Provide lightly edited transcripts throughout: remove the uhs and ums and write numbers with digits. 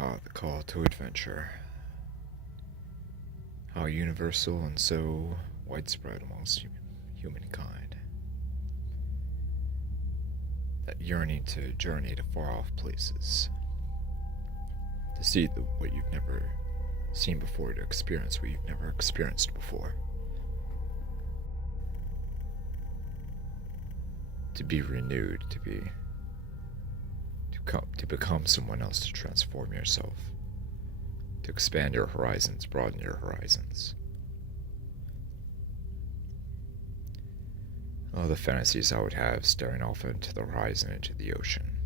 Ah, the call to adventure. How universal and so widespread amongst humankind. That yearning to journey to far off places. To see what you've never seen before, to experience what you've never experienced before. To be renewed, to become someone else, to transform yourself, to expand your horizons, broaden your horizons. Oh, the fantasies I would have staring off into the horizon, into the ocean.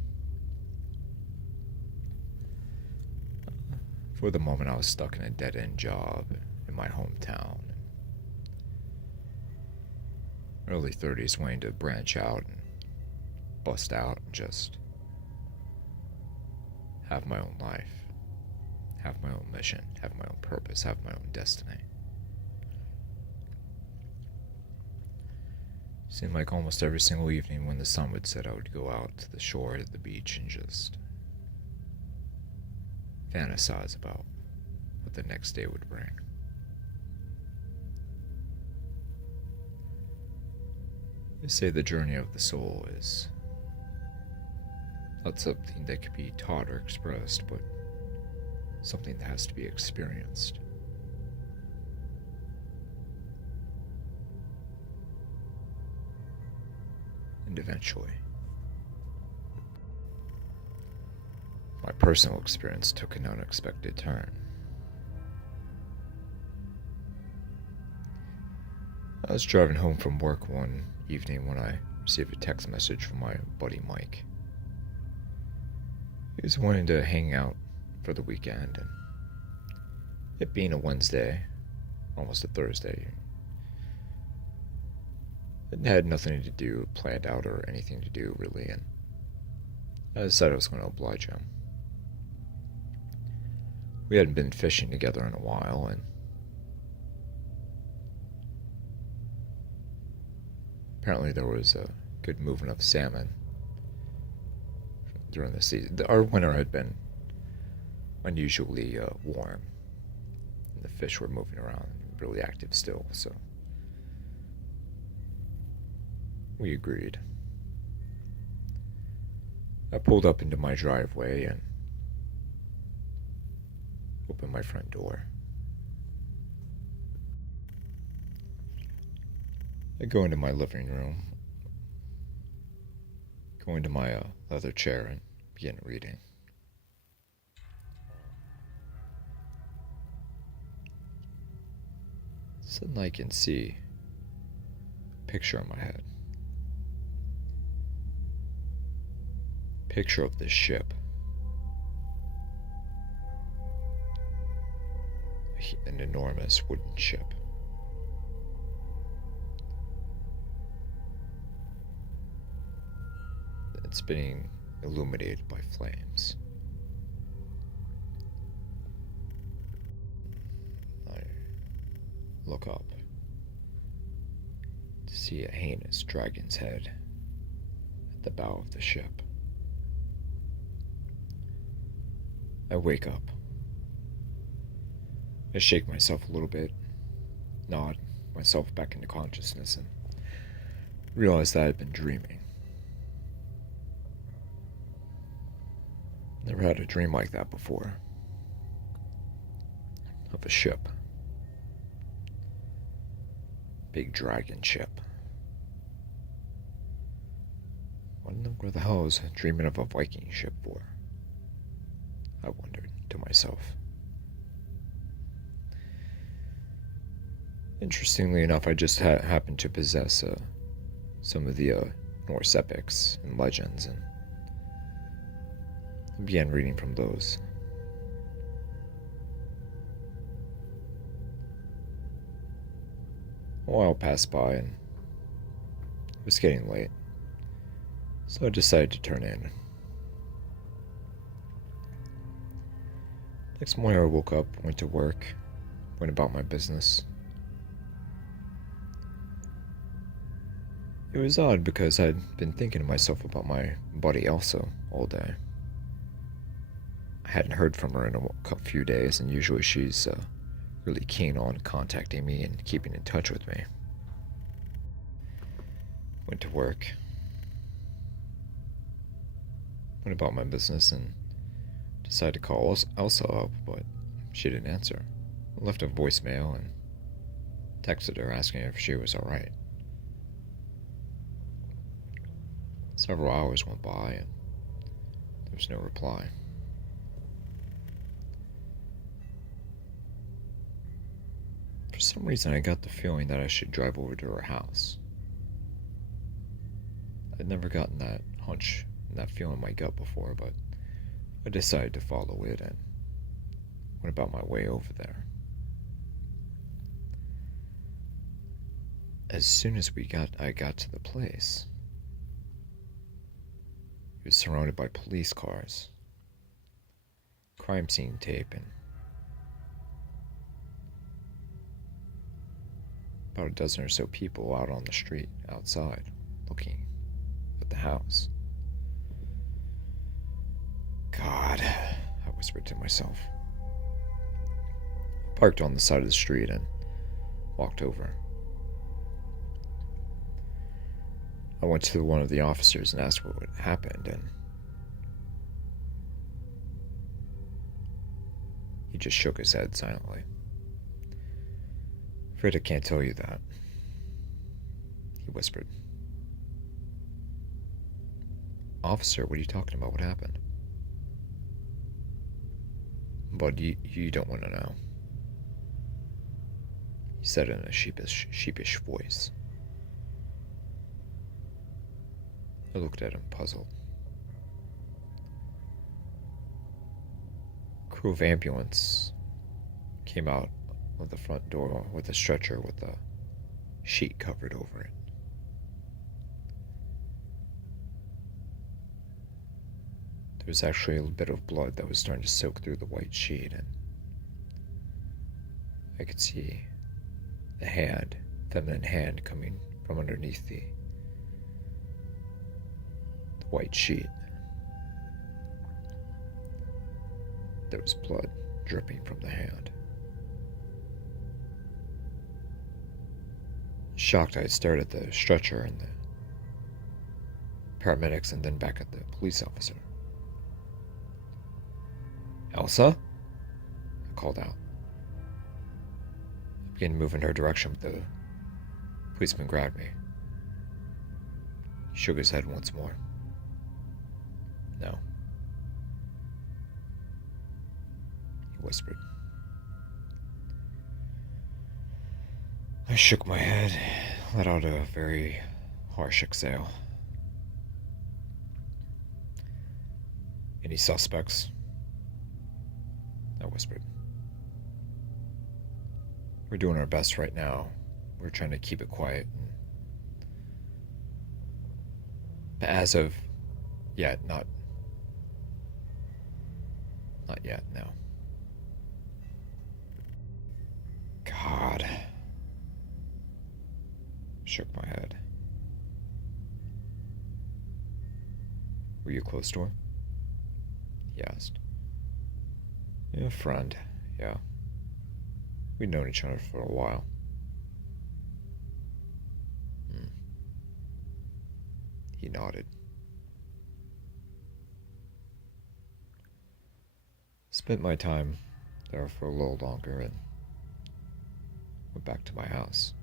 For the moment, I was stuck in a dead-end job in my hometown. Early 30s, wanting to branch out and bust out and just have my own life, have my own mission, have my own purpose, have my own destiny. Seemed like almost every single evening when the sun would set, I would go out to the shore, to the beach, and just fantasize about what the next day would bring. They say the journey of the soul is not something that could be taught or expressed, but something that has to be experienced. And eventually, my personal experience took an unexpected turn. I was driving home from work one evening when I received a text message from my buddy Mike. He was wanting to hang out for the weekend, and it being a Wednesday, almost a Thursday, it had nothing to do, planned out, or anything to do, really, and I decided I was going to oblige him. We hadn't been fishing together in a while, and apparently there was a good movement of salmon during the season. Our winter had been unusually warm, and the fish were moving around, really active still, so we agreed. I pulled up into my driveway and opened my front door. I go into my living room, go into my leather chair and begin reading. Suddenly I can see a picture in my head. Picture of this ship. An enormous wooden ship. It's being illuminated by flames. I look up to see a heinous dragon's head at the bow of the ship. I wake up. I shake myself a little bit, nod myself back into consciousness, and realize that I'd been dreaming. Never had a dream like that before. Of a ship. Big dragon ship. Where the hell I was dreaming of a Viking ship for? I wondered to myself. Interestingly enough, I just happened to possess some of the Norse epics and legends, and I began reading from those. A while passed by, and it was getting late, so I decided to turn in. Next morning I woke up, went to work, went about my business. It was odd because I'd been thinking to myself about my buddy Elsa all day. I hadn't heard from her in a few days, and usually she's really keen on contacting me and keeping in touch with me. Went to work, went about my business, and decided to call Elsa up, but she didn't answer. I left a voicemail and texted her asking if she was alright. Several hours went by and there was no reply. For some reason, I got the feeling that I should drive over to her house. I'd never gotten that hunch and that feeling in my gut before, but I decided to follow it and went about my way over there. As soon as I got to the place, it was surrounded by police cars, crime scene tape, and about a dozen or so people out on the street outside looking at the house. God, I whispered to myself. I parked on the side of the street and walked over. I went to one of the officers and asked what had happened, and he just shook his head silently. "Afraid I can't tell you that," he whispered. "Officer, what are you talking about? What happened?" "But you don't want to know," he said in a sheepish voice. I looked at him, puzzled. A crew of ambulance came out of the front door with a stretcher with a sheet covered over it. There was actually a bit of blood that was starting to soak through the white sheet, and I could see the feminine hand coming from underneath the white sheet. There was blood dripping from the hand. Shocked, I stared at the stretcher and the paramedics and then back at the police officer. "Elsa?" I called out. I began to move in her direction, but the policeman grabbed me. He shook his head once more. "No," he whispered. I shook my head, let out a very harsh exhale. "Any suspects?" I whispered. "We're doing our best right now. We're trying to keep it quiet. But as of yet, not yet, no." God. Shook my head. "Were you close to her?" he asked. "Yeah, friend, yeah. We'd known each other for a while." He nodded. Spent my time there for a little longer and went back to my house.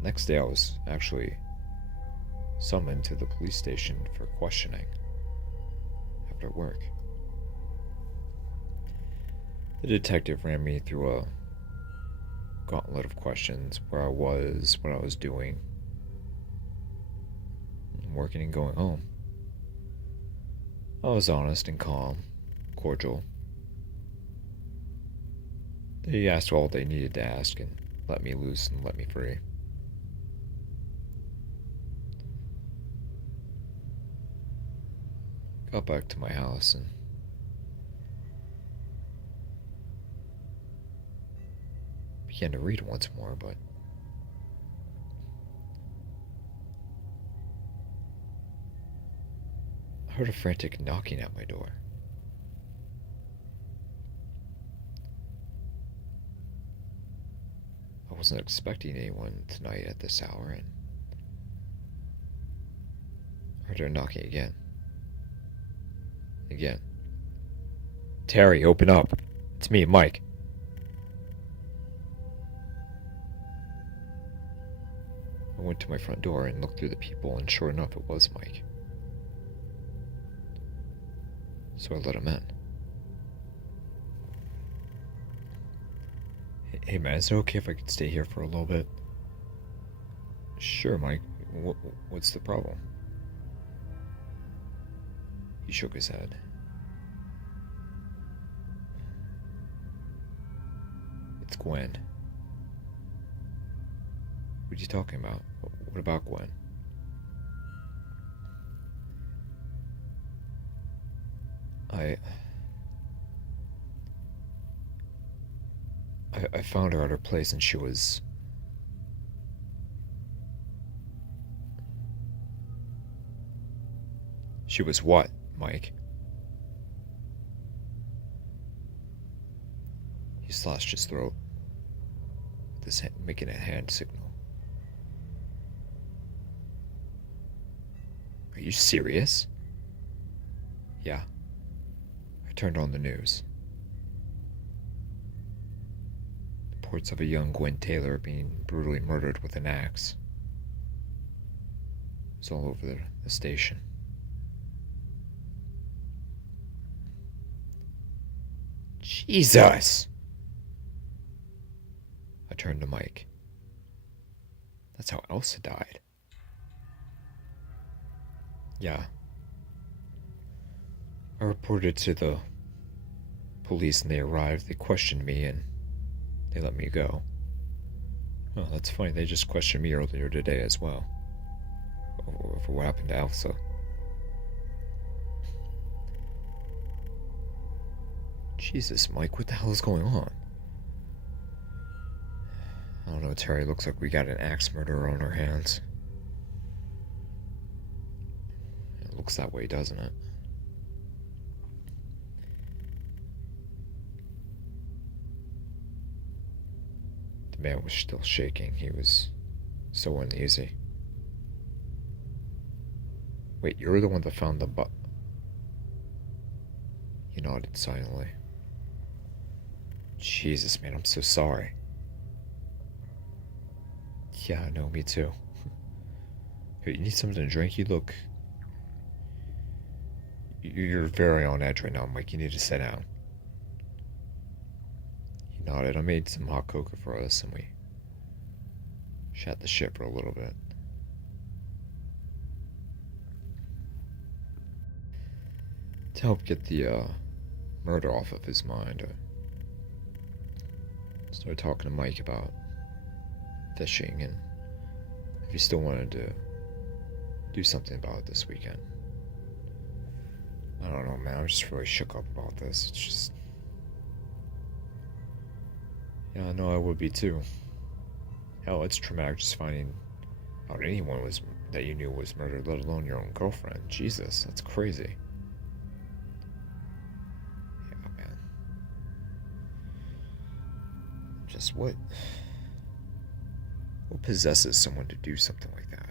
Next day I was actually summoned to the police station for questioning after work. The detective ran me through a gauntlet of questions: where I was, what I was doing, working and going home. I was honest and calm, cordial. They asked all they needed to ask and let me loose and let me free. Got back to my house and began to read once more, but I heard a frantic knocking at my door. I wasn't expecting anyone tonight at this hour, and I heard her knocking again. Again. Terry, open up. It's me, Mike. I went to my front door and looked through the people, and sure enough, it was Mike. So I let him in. Hey man, is it okay if I could stay here for a little bit? Sure, Mike. What's the problem? He shook his head. It's Gwen. What are you talking about? What about Gwen? I found her at her place and she was... She was what, Mike? He slashed his throat, making a hand signal. Are you serious? Yeah. I turned on the news. Reports of a young Gwen Taylor being brutally murdered with an axe. It was all over the station. Jesus! I turned to Mike. That's how Elsa died. Yeah. I reported to the police and they arrived. They questioned me and they let me go. Oh, that's funny. They just questioned me earlier today as well. For what happened to Elsa. Jesus, Mike, what the hell is going on? I don't know, Terry. Looks like we got an axe murderer on our hands. It looks that way, doesn't it? The man was still shaking. He was so uneasy. Wait, you're the one that found the He nodded silently. Jesus, man, I'm so sorry. Yeah, no, me too. Hey, you need something to drink? You look... You're very on edge right now, Mike. You need to sit down. He nodded. I made some hot cocoa for us, and we chat the shit for a little bit. To help get the murder off of his mind, I started talking to Mike about fishing and if he still wanted to do something about it this weekend. I don't know, man. I'm just really shook up about this. It's just... Yeah, I know I would be too. Hell, it's traumatic just finding out anyone that you knew was murdered, let alone your own girlfriend. Jesus, that's crazy. Yeah, man. Just what possesses someone to do something like that?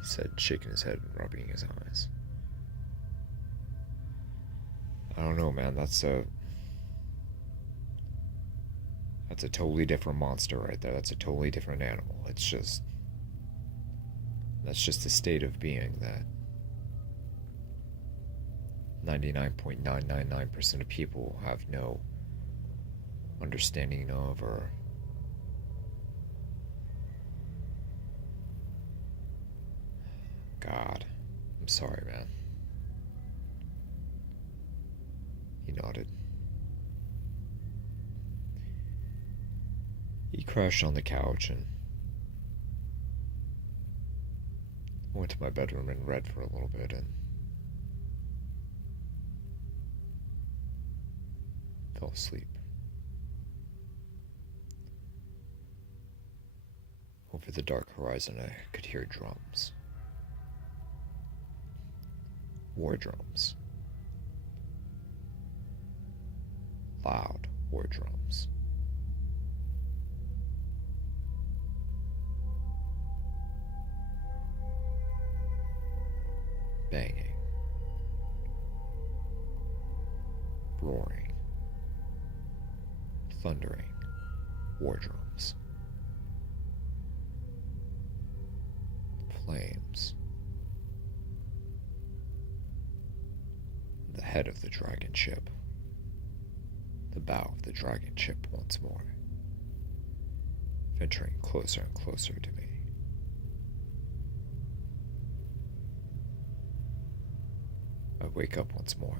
He said, shaking his head and rubbing his eyes. I don't know, man. That's a totally different monster right there. That's a totally different animal. That's just a state of being that 99.999% of people have no understanding of, or God, I'm sorry, man. He nodded. He crashed on the couch and I went to my bedroom and read for a little bit and fell asleep. Over the dark horizon, I could hear drums. war drums. Loud war drums. Banging. Roaring. Thundering war drums. Flames. The head of the dragon ship. The bow of the dragon ship once more, venturing closer and closer to me. I wake up once more.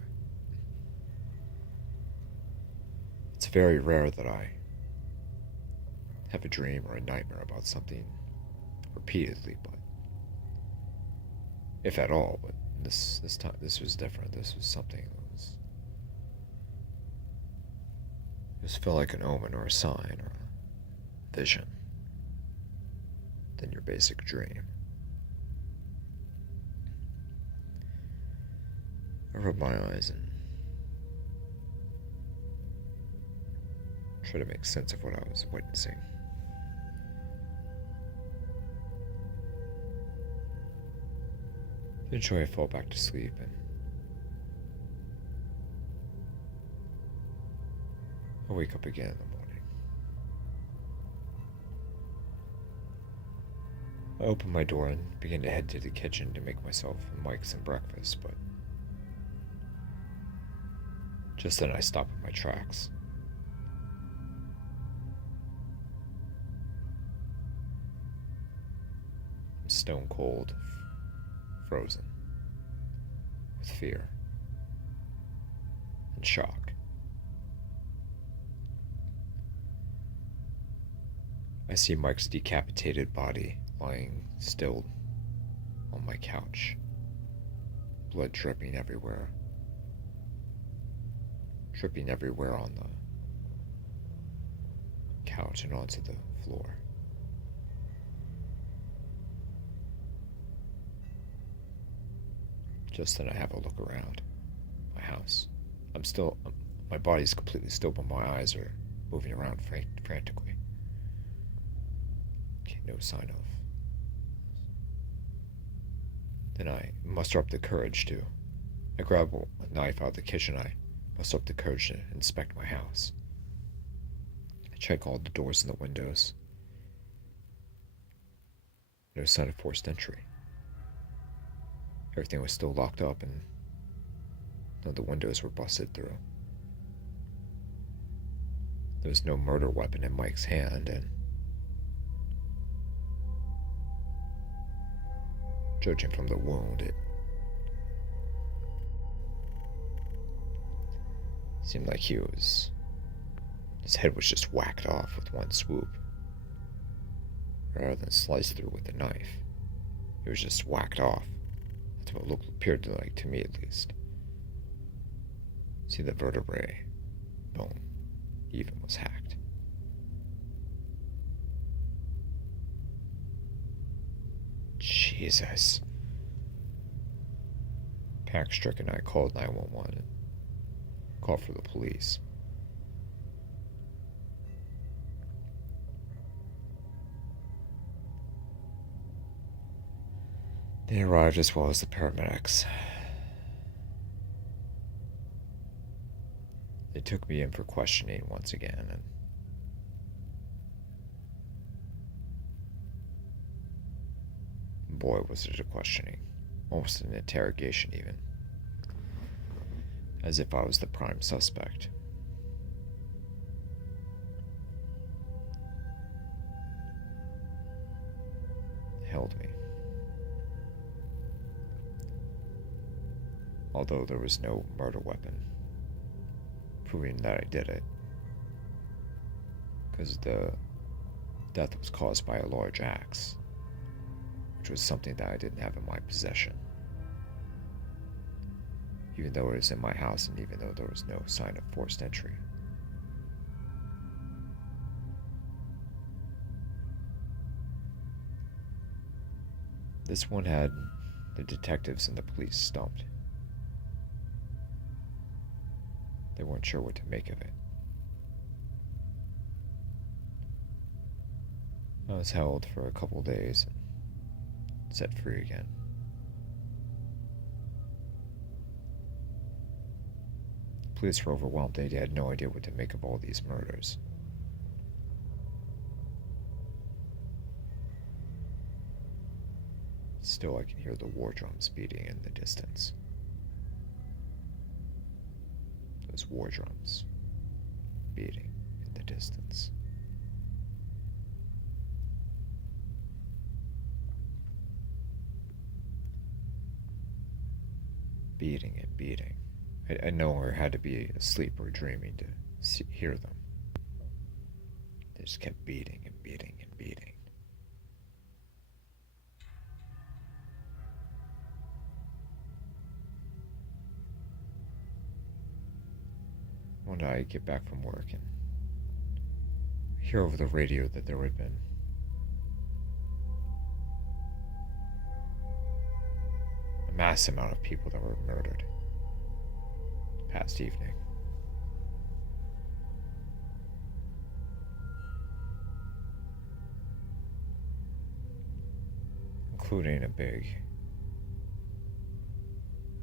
It's very rare that I have a dream or a nightmare about something repeatedly, but if at all, but this time this was different. This was something that was just felt like an omen or a sign or a vision than your basic dream. I rub my eyes and try to make sense of what I was witnessing. Eventually I fall back to sleep and I wake up again in the morning. I open my door and begin to head to the kitchen to make myself and Mike some breakfast, but just then I stop in my tracks. I'm stone cold, frozen, with fear and shock. I see Mike's decapitated body lying still on my couch, blood dripping everywhere on the couch and onto the floor. Just then I have a look around my house. My body's completely still, but my eyes are moving around frantically. No sign of. Then I muster up the courage to. I grab a knife out of the kitchen. I muster up the courage to inspect my house. I check all the doors and the windows. No sign of forced entry. Everything was still locked up and none of the windows were busted through. There was no murder weapon in Mike's hand, and judging from the wound, it seemed like his head was just whacked off with one swoop, rather than sliced through with a knife. It was just whacked off. That's what it appeared to me at least. See, the vertebrae bone even was hacked. Jesus. Panic-stricken, I called 911 and called for the police. They arrived as well as the paramedics. They took me in for questioning once again, and boy, was it a questioning. Almost an interrogation, even. As if I was the prime suspect. They held me. Although there was no murder weapon proving that I did it, because the death was caused by a large axe, which was something that I didn't have in my possession, even though it was in my house and even though there was no sign of forced entry. This one had the detectives and the police stumped. They weren't sure what to make of it. I was held for a couple days and set free again. The police were overwhelmed. They had no idea what to make of all these murders. Still, I can hear the war drums beating in the distance. Those war drums beating in the distance. Beating and beating. I no longer had to be asleep or dreaming to hear them. They just kept beating and beating and beating. One night I get back from work and hear over the radio that there had been a mass amount of people that were murdered past evening. Including a big,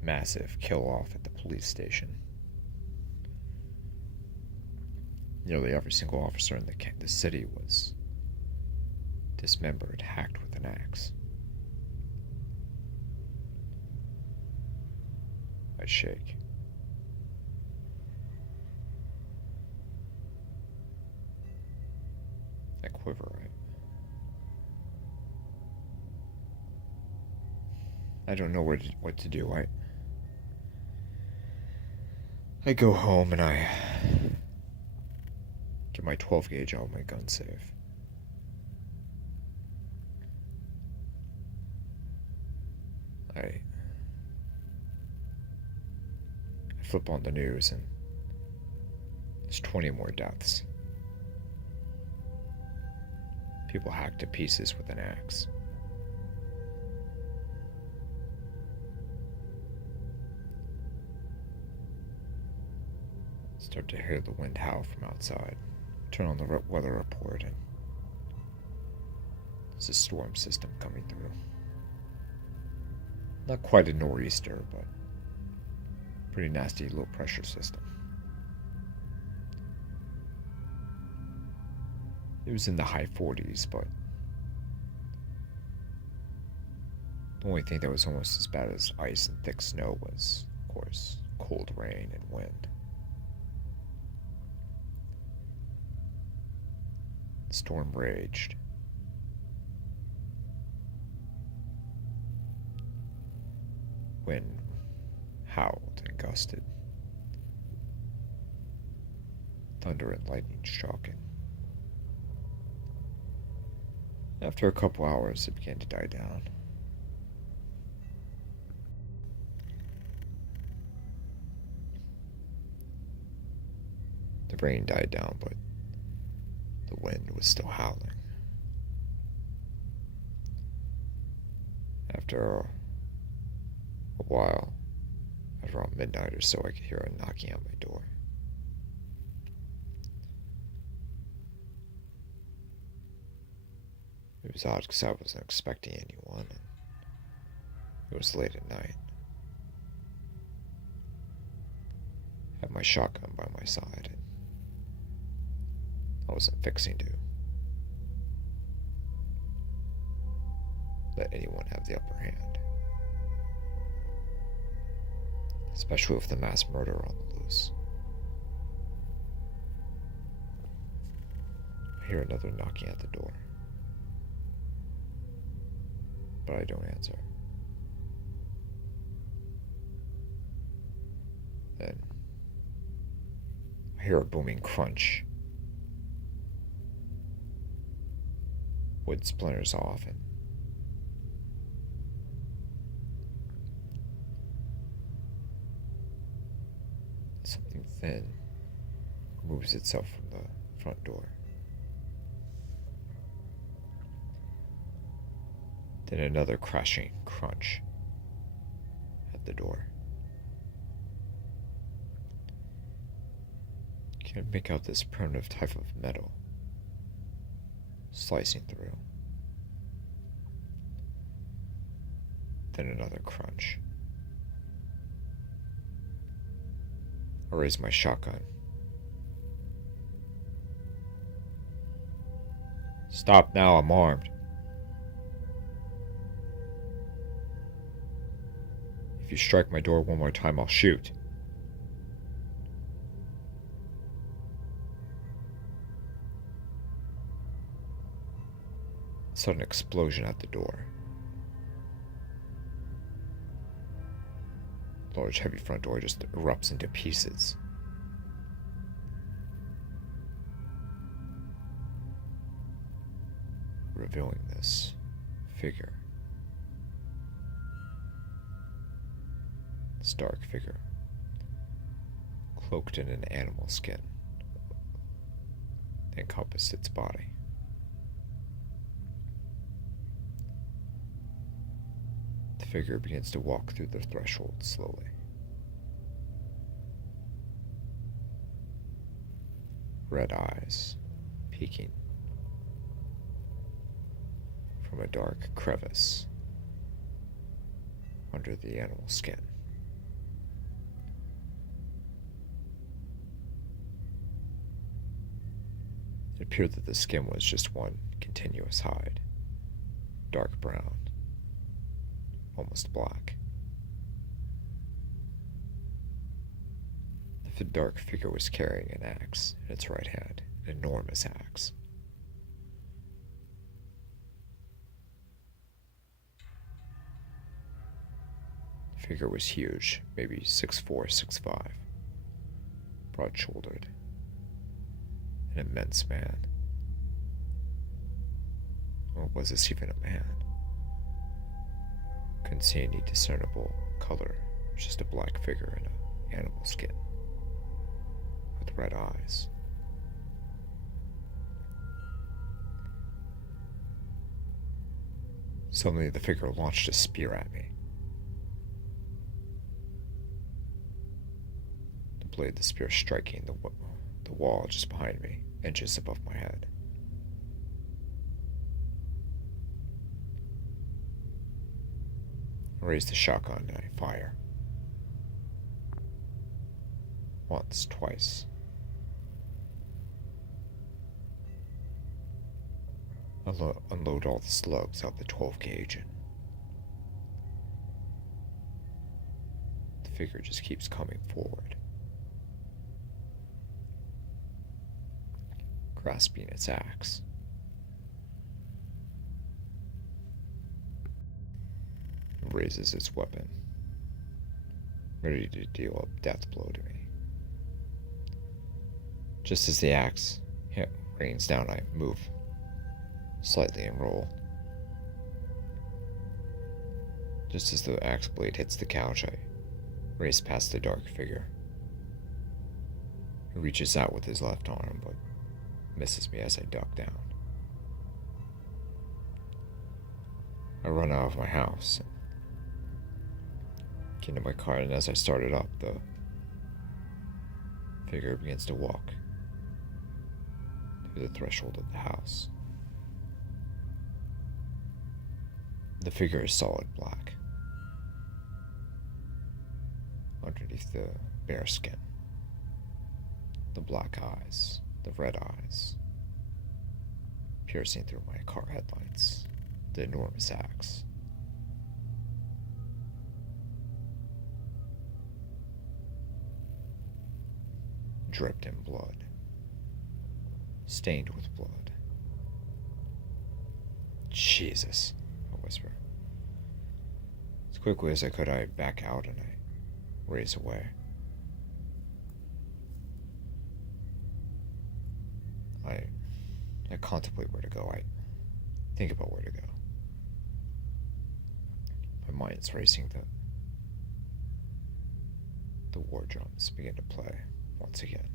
massive kill-off at the police station. Nearly every single officer in the city was dismembered, hacked with an axe. I shake. I quiver. I don't know what to do. I go home and I get my 12 gauge out of my gun safe. I flip on the news and there's 20 more deaths. People hacked to pieces with an axe. Start to hear the wind howl from outside. Turn on the weather report and there's a storm system coming through. Not quite a nor'easter, but pretty nasty low pressure system. It was in the high 40s, but the only thing that was almost as bad as ice and thick snow was, of course, cold rain and wind. The storm raged. Wind howled and gusted. Thunder and lightning struck, and after a couple hours, it began to die down. The rain died down, but the wind was still howling. After a while, at around midnight or so, I could hear a knocking at my door. It was odd because I wasn't expecting anyone, and it was late at night. I had my shotgun by my side, and I wasn't fixing to let anyone have the upper hand. Especially with the mass murder on the loose. I hear another knocking at the door, but I don't answer. Then I hear a booming crunch. Wood splinters off and something thin moves itself from the front door. Then another crashing crunch at the door. and make out this primitive type of metal slicing through. Then another crunch. I raise my shotgun. Stop now, I'm armed. If you strike my door one more time, I'll shoot. A sudden explosion at the door. Large, heavy front door just erupts into pieces. Revealing this figure. This dark figure. Cloaked in an animal skin. That encompassed its body. The figure begins to walk through the threshold slowly. Red eyes peeking from a dark crevice under the animal skin. It appeared that the skin was just one continuous hide, dark brown, almost black. The dark figure was carrying an axe in its right hand, an enormous axe. The figure was huge, maybe 6'4", 6'5", broad-shouldered, an immense man. Or was this even a man? Couldn't see any discernible color. It was just a black figure in an animal skin with red eyes. Suddenly the figure launched a spear at me. The blade of the spear striking the wall just behind me, inches above my head. I raise the shotgun and I fire. Once, twice. Unload all the slugs out the 12 gauge and the figure just keeps coming forward, grasping its axe. It raises its weapon, ready to deal a death blow to me. Just as the axe rains down, I move slightly and roll. Just as the axe blade hits the couch, I race past the dark figure. He reaches out with his left arm, but misses me as I duck down. I run out of my house and get into my car, and as I start it up, the figure begins to walk through the threshold of the house. The figure is solid black. Underneath the bare skin, the black eyes, the red eyes, piercing through my car headlights, the enormous axe. Dripped in blood, stained with blood. Jesus, I whisper. As quickly as I could, I back out and I race away. I contemplate where to go. I think about where to go. My mind's racing. The war drums begin to play once again,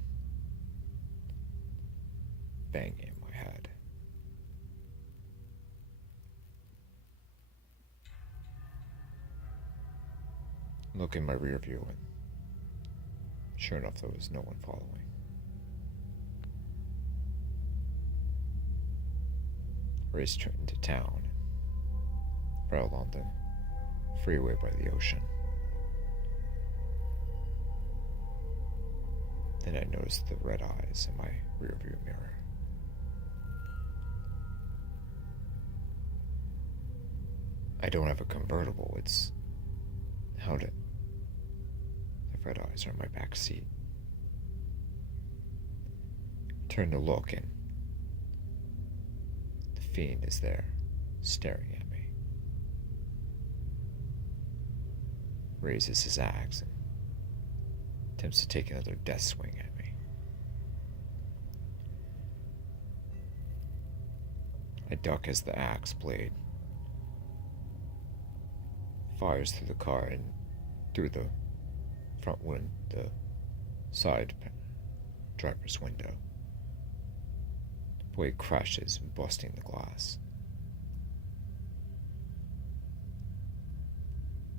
banging in my head. Look in my rear view, and sure enough, there was no one following. raced into town, right along the freeway by the ocean. Then I noticed the red eyes in my rearview mirror. I don't have a convertible. It's... How did... The red eyes are in my back seat. I turn to look, and the fiend is there, staring at me. Raises his axe and attempts to take another death swing at me. I duck as the axe blade fires through the car and through the front window, the side driver's window. The blade crashes, busting the glass.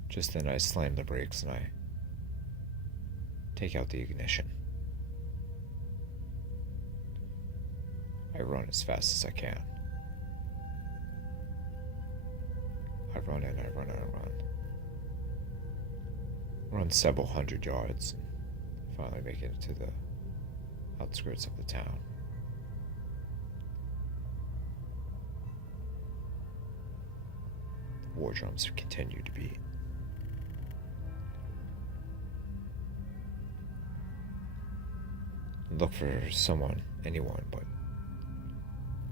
Just then I slam the brakes and I take out the ignition. I run as fast as I can. I run and I run and I run. Run several hundred yards and finally make it to the outskirts of the town. The war drums continue to beat. I look for someone, anyone, but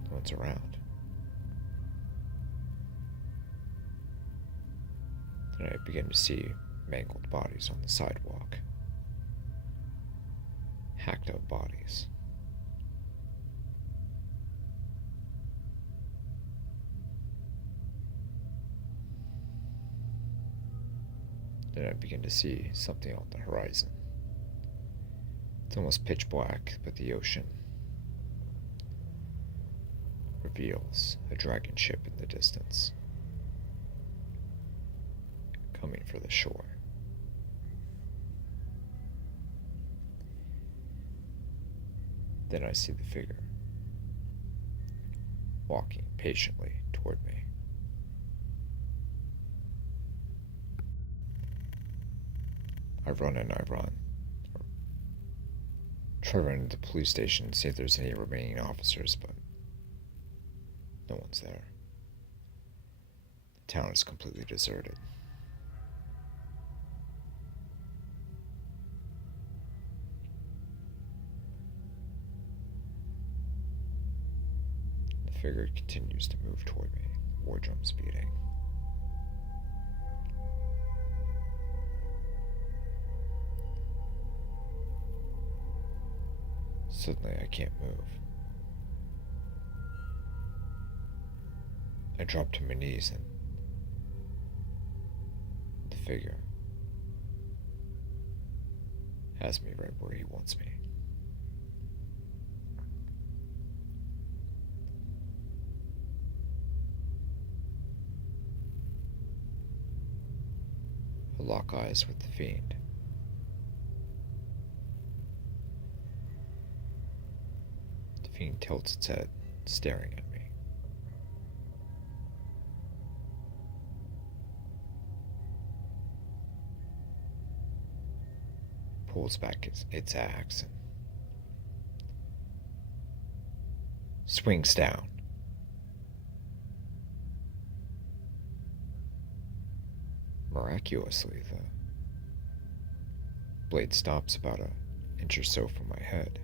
no one's around. Then I begin to see mangled bodies on the sidewalk. Hacked up bodies. Then I begin to see something on the horizon. It's almost pitch black, but the ocean reveals a dragon ship in the distance, coming for the shore. Then I see the figure walking patiently toward me. I run and I run. Try running to the police station and see if there's any remaining officers, but no one's there. The town is completely deserted. The figure continues to move toward me, war drums beating. Suddenly, I can't move. I drop to my knees and the figure has me right where he wants me. I lock eyes with the fiend. The fiend tilts its head, staring at me. Pulls back its axe and swings down. Miraculously, the blade stops about an inch or so from my head.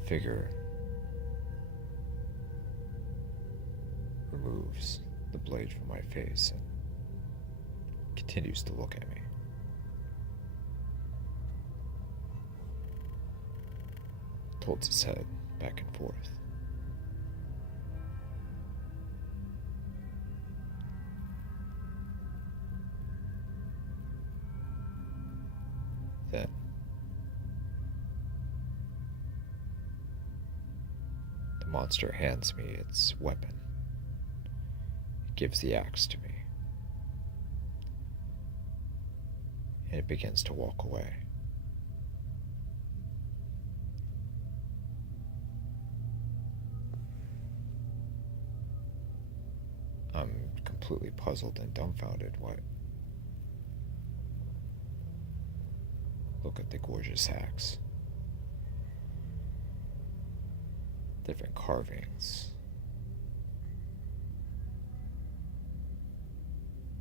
The figure removes the blade from my face and continues to look at me. Tilts its head back and forth. Then the monster hands me its weapon. It gives the axe to me, and it begins to walk away. I'm completely puzzled and dumbfounded. What? Look at the gorgeous hacks. Different carvings.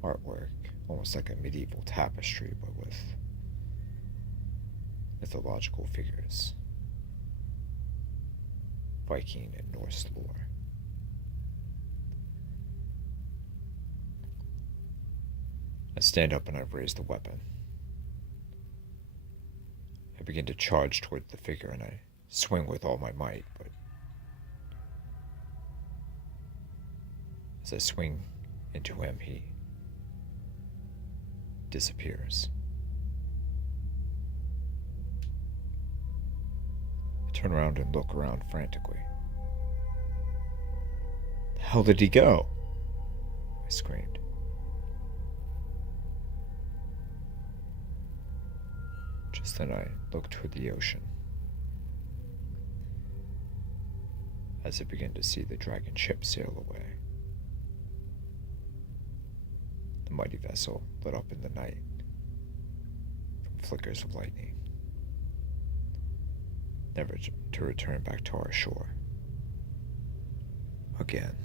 Artwork, almost like a medieval tapestry, but with mythological figures. Viking and Norse lore. I stand up and I raise the weapon. I begin to charge toward the figure and I swing with all my might, but as I swing into him, he disappears. I turn around and look around frantically. The hell did he go? I screamed. Just then I looked toward the ocean as I began to see the dragon ship sail away. The mighty vessel lit up in the night from flickers of lightning, never to return back to our shore again.